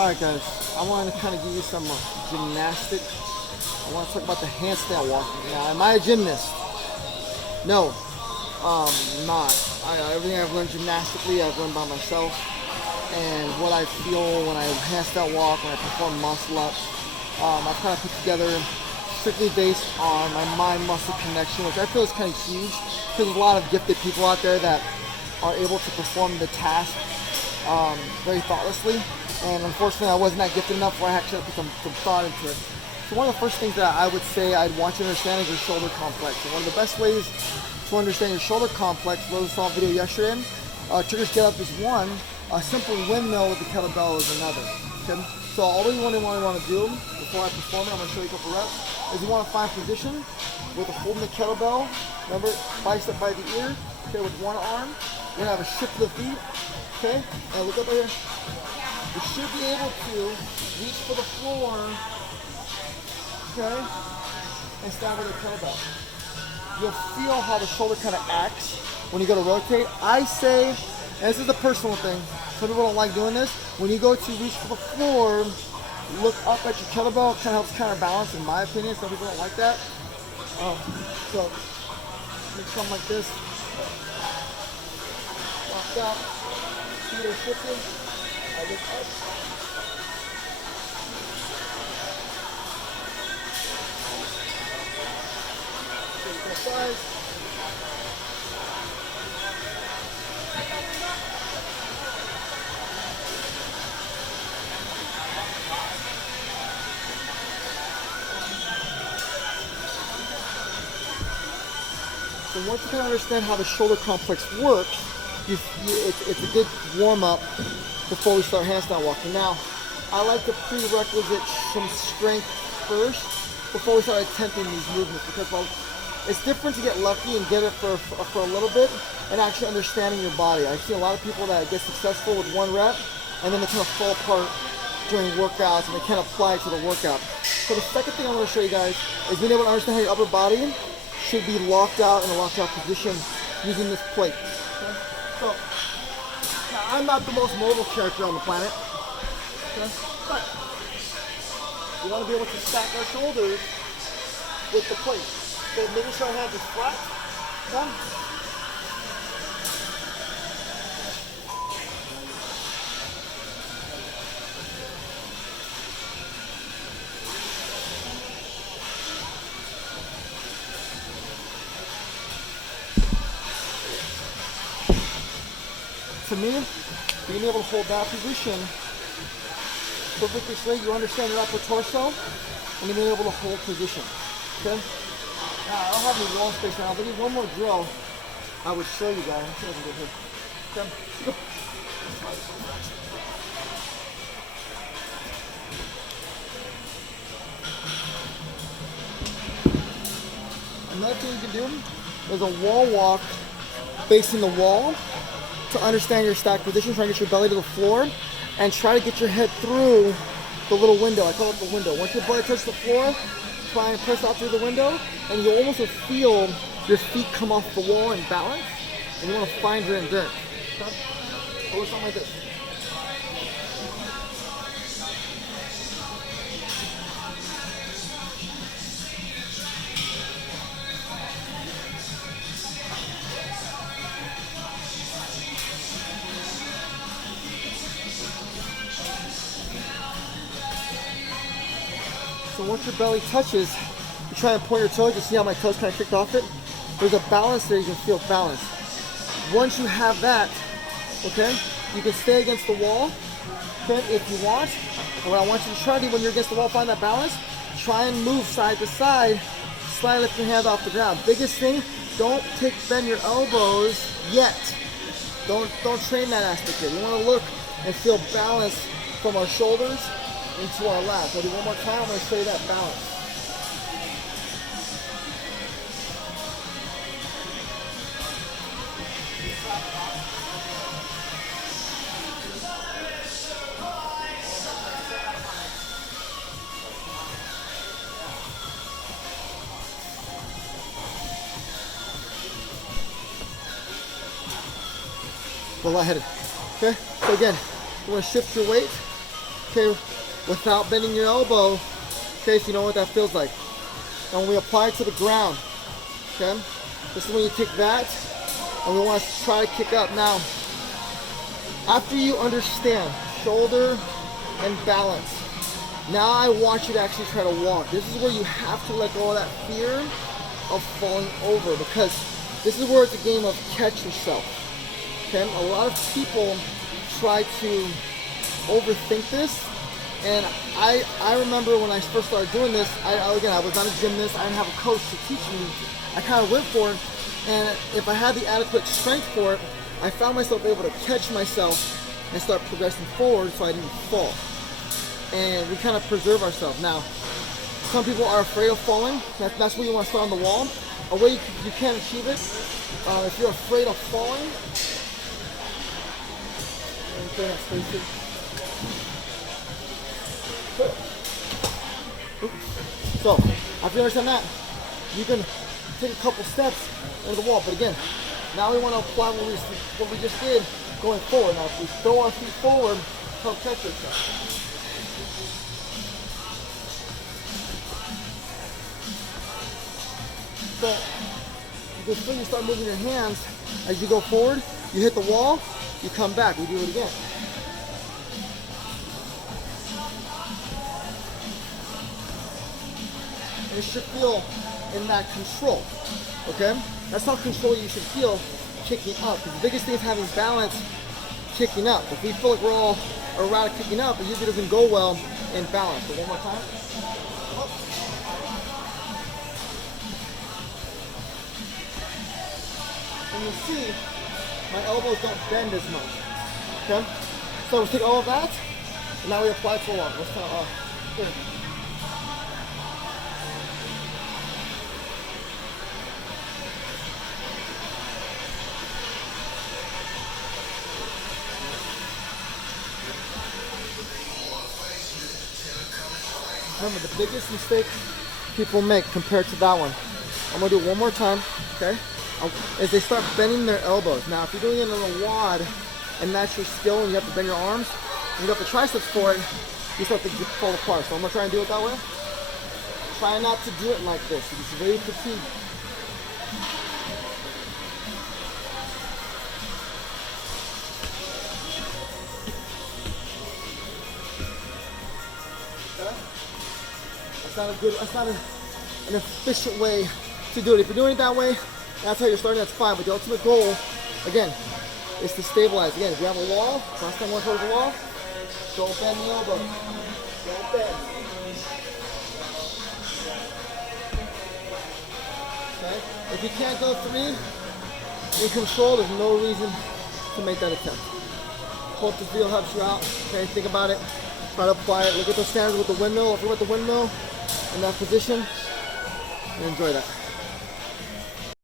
Alright guys, I want to kind of give you some gymnastic. I want to talk about the handstand walking. Now, am I a gymnast? No, not. Everything I've learned gymnastically, I've learned by myself. And what I feel when I handstand walk, when I perform muscle ups, I've kind of put together strictly based on my mind-muscle connection, which I feel is kind of huge because there's a lot of gifted people out there that are able to perform the task very thoughtlessly. And unfortunately, I wasn't that gifted enough where I actually put some thought into it. So one of the first things that I would say I'd want you to understand is your shoulder complex. And one of the best ways to understand your shoulder complex, for those who saw a video yesterday, triggers get up is one, a simple windmill with the kettlebell is another. Okay? So all you want to do before I perform it, I'm going to show you a couple reps, is you want to find position with holding the kettlebell. Remember, bicep by the ear, okay, with one arm. You're going to have a shift to the feet, okay? And look up right here. You should be able to reach for the floor, okay, and stand with the kettlebell. You'll feel how the shoulder kind of acts when you go to rotate. I say, and this is a personal thing, some people don't like doing this, when you go to reach for the floor, look up at your kettlebell. It kind of helps counterbalance, in my opinion. Some people don't like that. So, make something like this. Locked out, feet are shifting. I look up. Take the size. So once you kind of understand how the shoulder complex works, it's a good warm-up before we start handstand walking. Now, I like to prerequisite some strength first before we start attempting these movements, because it's different to get lucky and get it for a little bit and actually understanding your body. I've seen a lot of people that get successful with one rep and then they kind of fall apart during workouts and they can't apply it to the workout. So the second thing I'm going to show you guys is being able to understand how your upper body should be locked out in a locked out position using this plate. Okay? So, now I'm not the most mobile character on the planet, okay? But we want to be able to stack our shoulders with the plate. So making sure our hands are flat. Okay? To me, being able to hold that position perfectly straight, you understand your upper torso, and then being able to hold position. Okay? Now, I don't have any wall space now, but I need one more drill I would show you guys. Let's see if I can get here. Okay? Go. Another thing you can do is a wall walk facing the wall to understand your stack position. Try to get your belly to the floor and try to get your head through the little window. I call it the window. Once your belly touches the floor, try and press out through the window, and you almost will feel your feet come off the wall and balance, and you want to find your endurance. Okay? Or something like this. So once your belly touches, you try and point your toes. You see how my toes kind of kicked off it? There's a balance there. You can feel balance. Once you have that, okay, you can stay against the wall, okay, if you want. And what I want you to try to do when you're against the wall, find that balance. Try and move side to side. Slightly lift your hand off the ground. Biggest thing, don't bend your elbows yet. Don't train that aspect yet. You want to look and feel balance from our shoulders into our lats. I'll do one more time. I'm going to show you that balance. Go lightheaded. Okay? So again, you want to shift your weight okay, without bending your elbow, okay, so you know what that feels like. And when we apply it to the ground, okay, this is when you take that, and we want to try to kick up. Now, after you understand shoulder and balance, now I want you to actually try to walk. This is where you have to let go of that fear of falling over, because this is where it's a game of catch yourself. Okay, a lot of people try to overthink this, and I remember when I first started doing this, I was not a gymnast, I didn't have a coach to teach me. I kind of went for it, and if I had the adequate strength for it, I found myself able to catch myself and start progressing forward so I didn't fall. And we kind of preserve ourselves. Now, some people are afraid of falling. That's where you want to start on the wall. A way you can achieve it, if you're afraid of falling, so after you understand that, you can take a couple steps into the wall. But again, now we want to apply what we just did going forward. Now, if we throw our feet forward, help catch yourself. So this thing, you start moving your hands as you go forward. You hit the wall, you come back. We do it again. And you should feel in that control. Okay? That's how control you should feel kicking up. Because the biggest thing is having balance kicking up. If we feel like we're all erratic kicking up, it usually doesn't go well in balance. So one more time. Up. And you'll see my elbows don't bend as much. Okay? So we take all of that, and now we apply it to the wall. Let's kind of here. Remember, the biggest mistake people make compared to that one, I'm going to do it one more time, okay, is they start bending their elbows. Now, if you're doing it in a WOD, and that's your skill, and you have to bend your arms, and you got the triceps for it, you start to fall apart. So I'm going to try and do it that way. Try not to do it like this. It's very fatigued. That's not an efficient way to do it. If you're doing it that way, that's how you're starting, that's fine. But the ultimate goal, again, is to stabilize. Again, if you have a wall, last time one towards the wall, don't bend the elbow. Don't bend. Okay? If you can't go 3 in control, there's no reason to make that attempt. Hope this video helps you out. Okay, think about it. Try to apply it. Look at the standards with the windmill. If you're with the windmill in that position, and enjoy that.